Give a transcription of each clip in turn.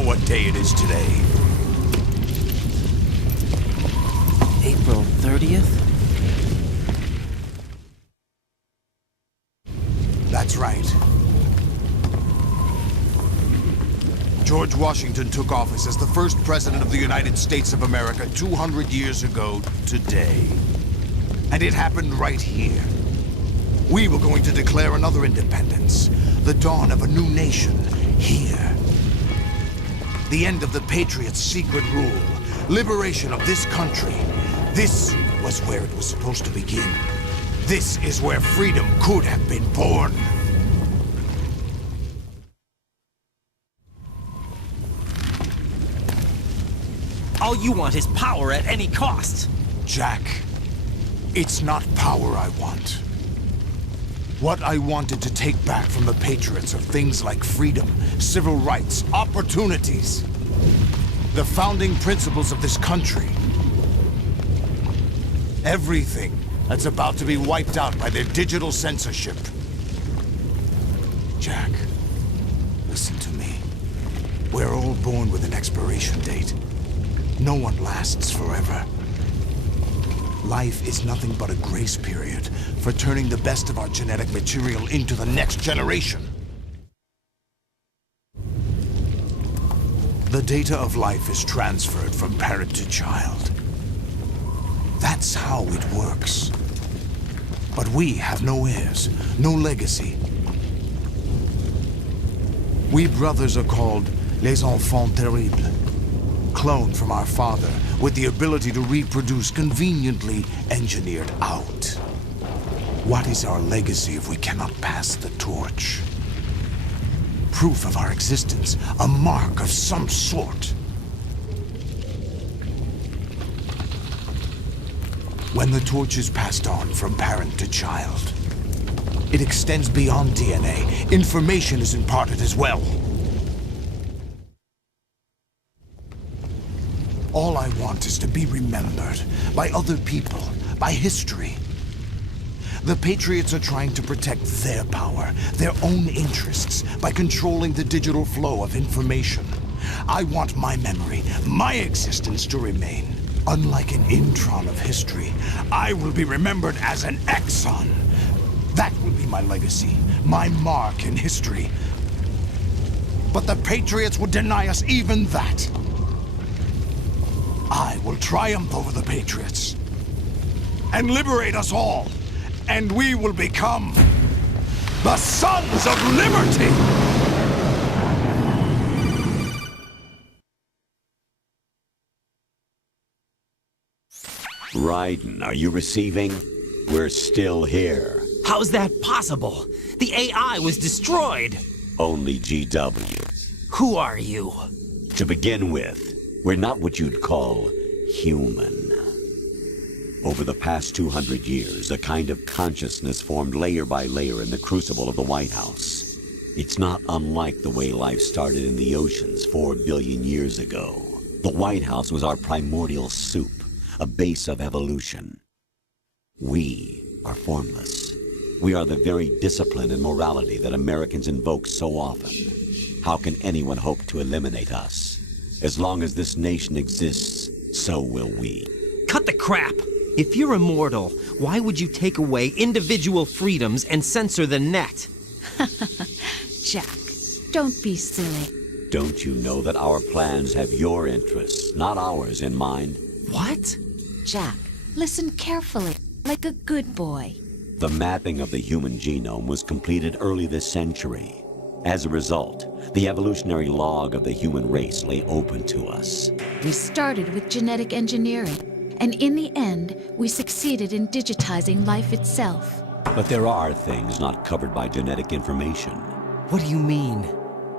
know what day it is today? April 30th? That's right. George Washington took office as the first president of the United States of America 200 years ago today. And it happened right here. We were going to declare another independence, the dawn of a new nation, here. The end of the Patriots' secret rule, liberation of this country. This was where it was supposed to begin. This is where freedom could have been born. All you want is power at any cost. Jack, it's not power I want. What I wanted to take back from the Patriots are things like freedom, civil rights, opportunities. The founding principles of this country. Everything that's about to be wiped out by their digital censorship. Jack, listen to me. We're all born with an expiration date. No one lasts forever. Life is nothing but a grace period for turning the best of our genetic material into the next generation. The data of life is transferred from parent to child. That's how it works. But we have no heirs, no legacy. We brothers are called les enfants terribles. Cloned from our father, with the ability to reproduce conveniently engineered out. What is our legacy if we cannot pass the torch? Proof of our existence, a mark of some sort. When the torch is passed on from parent to child, it extends beyond DNA. Information is imparted as well. All I want is to be remembered by other people, by history. The Patriots are trying to protect their power, their own interests, by controlling the digital flow of information. I want my memory, my existence to remain. Unlike an intron of history, I will be remembered as an exon. That will be my legacy, my mark in history. But the Patriots would deny us even that. I will triumph over the Patriots and liberate us all, and we will become the Sons of Liberty! Raiden, are you receiving? We're still here. How's that possible? The AI was destroyed. Only GW. Who are you? To begin with, we're not what you'd call human. Over the past 200 years, a kind of consciousness formed layer by layer in the crucible of the White House. It's not unlike the way life started in the oceans 4 billion years ago. The White House was our primordial soup, a base of evolution. We are formless. We are the very discipline and morality that Americans invoke so often. How can anyone hope to eliminate us? As long as this nation exists, so will we. Cut the crap! If you're immortal, why would you take away individual freedoms and censor the net? Jack, don't be silly. Don't you know that our plans have your interests, not ours, in mind? What? Jack, listen carefully, like a good boy. The mapping of the human genome was completed early this century. As a result, the evolutionary log of the human race lay open to us. We started with genetic engineering, and in the end, we succeeded in digitizing life itself. But there are things not covered by genetic information. What do you mean?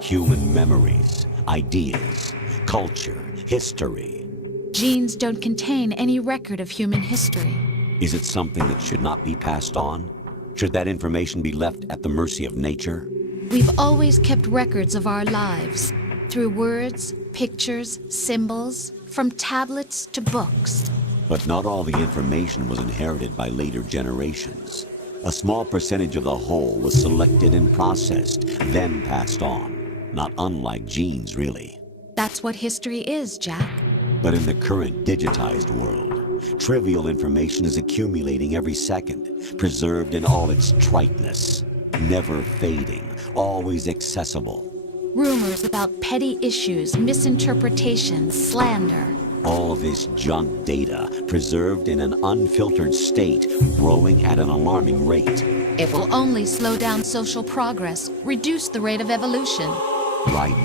Human memories, ideas, culture, history. Genes don't contain any record of human history. Is it something that should not be passed on? Should that information be left at the mercy of nature? We've always kept records of our lives, through words, pictures, symbols, from tablets to books. But not all the information was inherited by later generations. A small percentage of the whole was selected and processed, then passed on. Not unlike genes, really. That's what history is, Jack. But in the current digitized world, trivial information is accumulating every second, preserved in all its triteness, never fading, always accessible. Rumors about petty issues, misinterpretations, slander. All this junk data, preserved in an unfiltered state, growing at an alarming rate. It will only slow down social progress, reduce the rate of evolution. Right.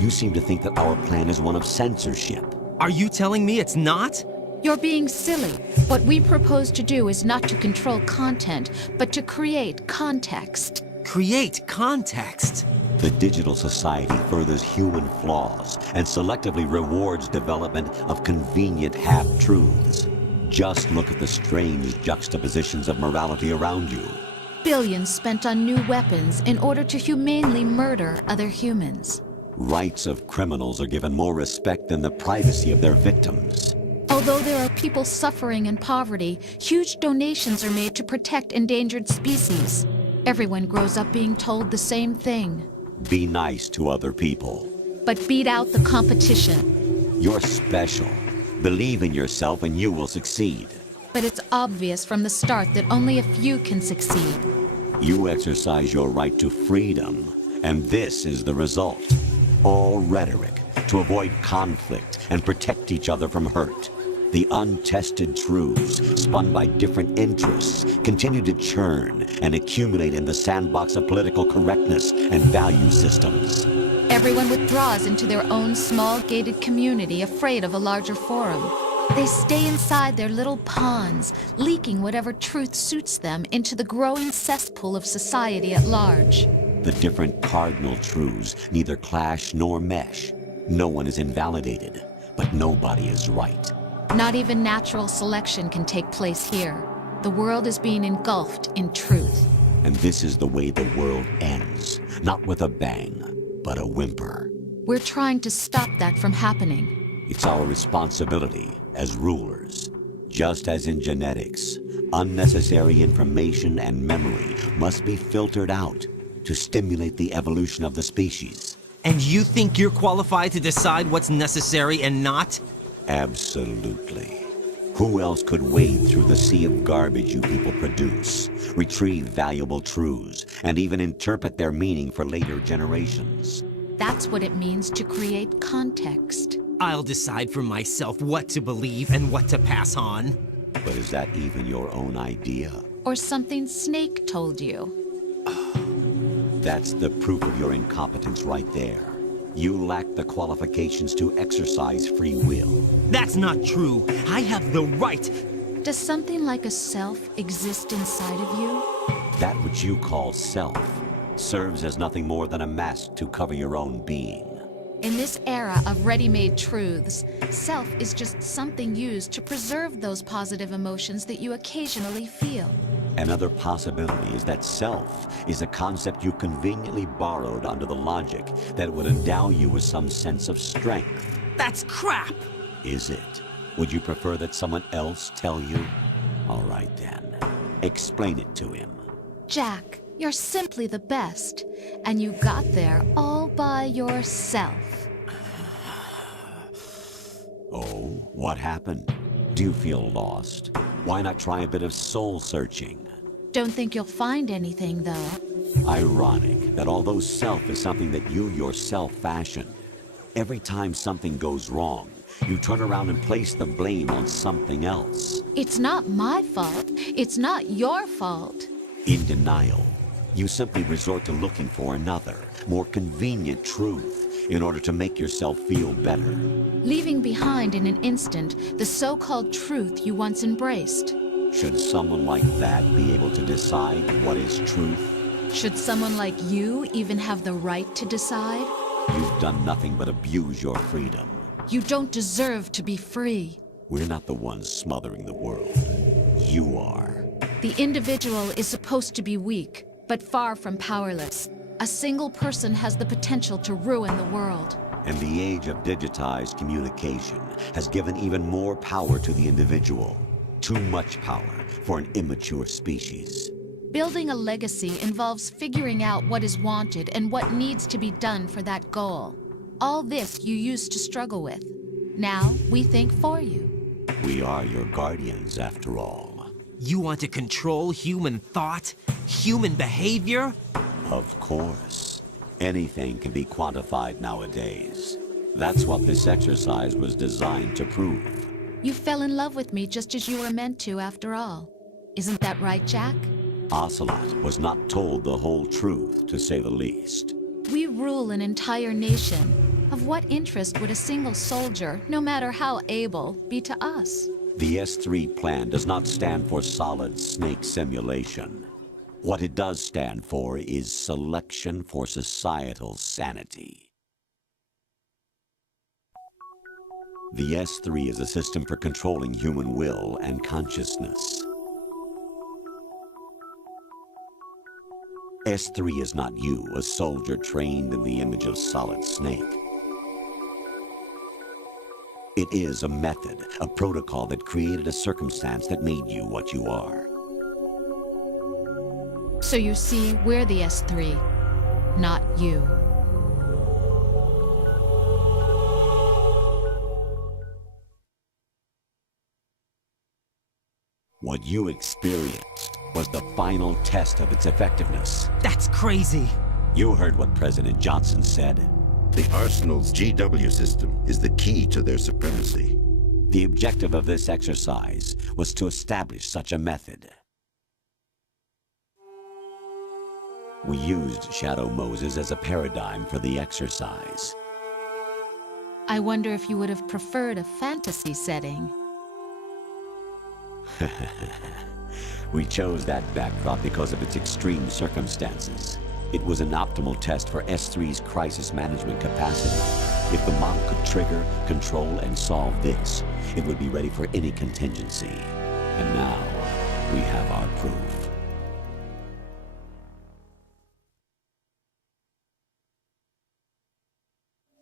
You seem to think that our plan is one of censorship. Are you telling me it's not? You're being silly. What we propose to do is not to control content, but to create context. Create context. The digital society furthers human flaws and selectively rewards development of convenient half-truths. Just look at the strange juxtapositions of morality around you. Billions spent on new weapons in order to humanely murder other humans. Rights of criminals are given more respect than the privacy of their victims. Although there are people suffering in poverty, huge donations are made to protect endangered species. Everyone grows up being told the same thing. Be nice to other people. But beat out the competition. You're special. Believe in yourself and you will succeed. But it's obvious from the start that only a few can succeed. You exercise your right to freedom, and this is the result. All rhetoric to avoid conflict and protect each other from hurt. The untested truths, spun by different interests, continue to churn and accumulate in the sandbox of political correctness and value systems. Everyone withdraws into their own small gated community, afraid of a larger forum. They stay inside their little ponds, leaking whatever truth suits them into the growing cesspool of society at large. The different cardinal truths neither clash nor mesh. No one is invalidated, but nobody is right. Not even natural selection can take place here. The world is being engulfed in truth. And this is the way the world ends. Not with a bang, but a whimper. We're trying to stop that from happening. It's our responsibility as rulers. Just as in genetics, unnecessary information and memory must be filtered out to stimulate the evolution of the species. And you think you're qualified to decide what's necessary and not? Absolutely. Who else could wade through the sea of garbage you people produce, retrieve valuable truths, and even interpret their meaning for later generations? That's what it means to create context. I'll decide for myself what to believe and what to pass on. But is that even your own idea? Or something Snake told you. That's the proof of your incompetence right there. You lack the qualifications to exercise free will. That's not true. I have the right. Does something like a self exist inside of you? That which you call self serves as nothing more than a mask to cover your own being. In this era of ready-made truths, self is just something used to preserve those positive emotions that you occasionally feel. Another possibility is that self is a concept you conveniently borrowed under the logic that would endow you with some sense of strength. That's crap! Is it? Would you prefer that someone else tell you? All right then. Explain it to him. Jack, you're simply the best, and you got there all by yourself. Oh, what happened? Do you feel lost? Why not try a bit of soul searching? Don't think you'll find anything, though. Ironic that although self is something that you yourself fashioned, every time something goes wrong, you turn around and place the blame on something else. It's not my fault. It's not your fault. In denial, you simply resort to looking for another, more convenient truth in order to make yourself feel better. Leaving behind in an instant the so-called truth you once embraced. Should someone like that be able to decide what is truth? Should someone like you even have the right to decide? You've done nothing but abuse your freedom. You don't deserve to be free. We're not the ones smothering the world. You are. The individual is supposed to be weak, but far from powerless. A single person has the potential to ruin the world. And the age of digitized communication has given even more power to the individual. Too much power for an immature species. Building a legacy involves figuring out what is wanted and what needs to be done for that goal. All this you used to struggle with. Now we think for you. We are your guardians, after all. You want to control human thought? Human behavior? Of course. Anything can be quantified nowadays. That's what this exercise was designed to prove. You fell in love with me just as you were meant to, after all. Isn't that right, Jack? Ocelot was not told the whole truth, to say the least. We rule an entire nation. Of what interest would a single soldier, no matter how able, be to us? The S3 plan does not stand for solid snake simulation. What it does stand for is selection for societal sanity. The S3 is a system for controlling human will and consciousness. S3 is not you, a soldier trained in the image of Solid Snake. It is a method, a protocol that created a circumstance that made you what you are. So you see, we're the S3, not you. What you experienced was the final test of its effectiveness. That's crazy. You heard what President Johnson said. The Arsenal's GW system is the key to their supremacy. The objective of this exercise was to establish such a method. We used Shadow Moses as a paradigm for the exercise. I wonder if you would have preferred a fantasy setting. We chose that backdrop because of its extreme circumstances. It was an optimal test for S3's crisis management capacity. If the model could trigger, control, and solve this, it would be ready for any contingency. And now, we have our proof.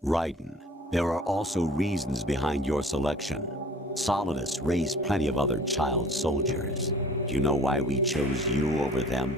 Raiden, there are also reasons behind your selection. Solidus raised plenty of other child soldiers. Do you know why we chose you over them?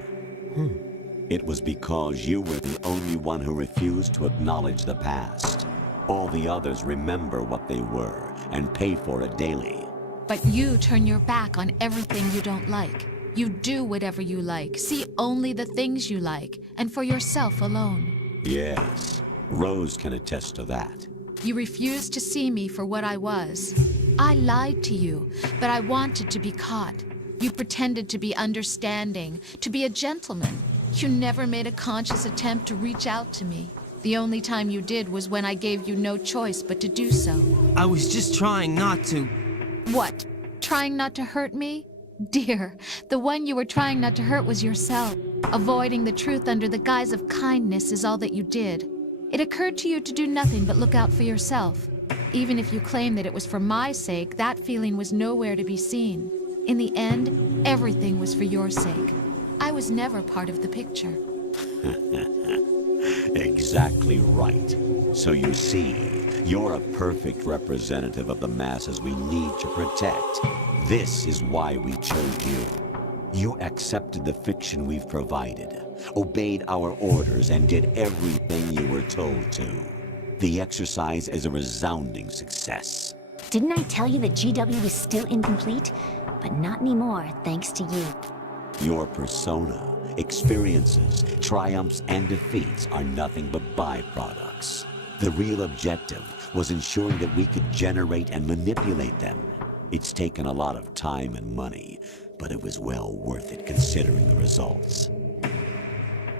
It was because you were the only one who refused to acknowledge the past. All the others remember what they were and pay for it daily. But you turn your back on everything you don't like. You do whatever you like, see only the things you like, and for yourself alone. Yes, Rose can attest to that. You refused to see me for what I was. I lied to you, but I wanted to be caught. You pretended to be understanding, to be a gentleman. You never made a conscious attempt to reach out to me. The only time you did was when I gave you no choice but to do so. I was just trying not to. What? Trying not to hurt me? Dear, the one you were trying not to hurt was yourself. Avoiding the truth under the guise of kindness is all that you did. It occurred to you to do nothing but look out for yourself. Even if you claim that it was for my sake, that feeling was nowhere to be seen. In the end, everything was for your sake. I was never part of the picture. Exactly right. So you see, you're a perfect representative of the masses we need to protect. This is why we chose you. You accepted the fiction we've provided, obeyed our orders, and did everything you were told to. The exercise is a resounding success. Didn't I tell you that GW is still incomplete? But not anymore, thanks to you. Your persona, experiences, triumphs, and defeats are nothing but byproducts. The real objective was ensuring that we could generate and manipulate them. It's taken a lot of time and money, but it was well worth it considering the results.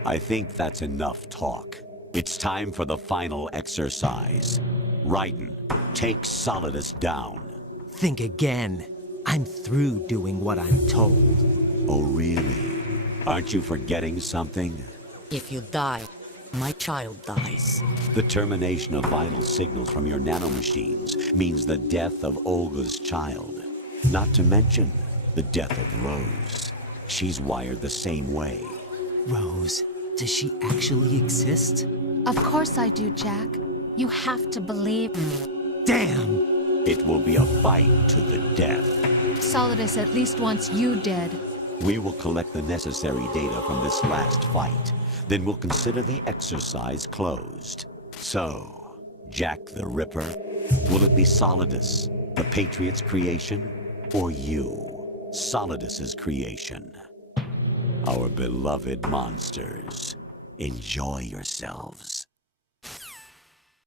I think that's enough talk. It's time for the final exercise. Raiden, take Solidus down. Think again. I'm through doing what I'm told. Oh, really? Aren't you forgetting something? If you die, my child dies. The termination of vital signals from your nanomachines means the death of Olga's child. Not to mention the death of Rose. She's wired the same way. Rose, does she actually exist? Of course I do, Jack. You have to believe me. Damn! It will be a fight to the death. Solidus at least wants you dead. We will collect the necessary data from this last fight. Then we'll consider the exercise closed. So, Jack the Ripper? Will it be Solidus, the Patriots' creation? Or you, Solidus's creation? Our beloved monsters, enjoy yourselves.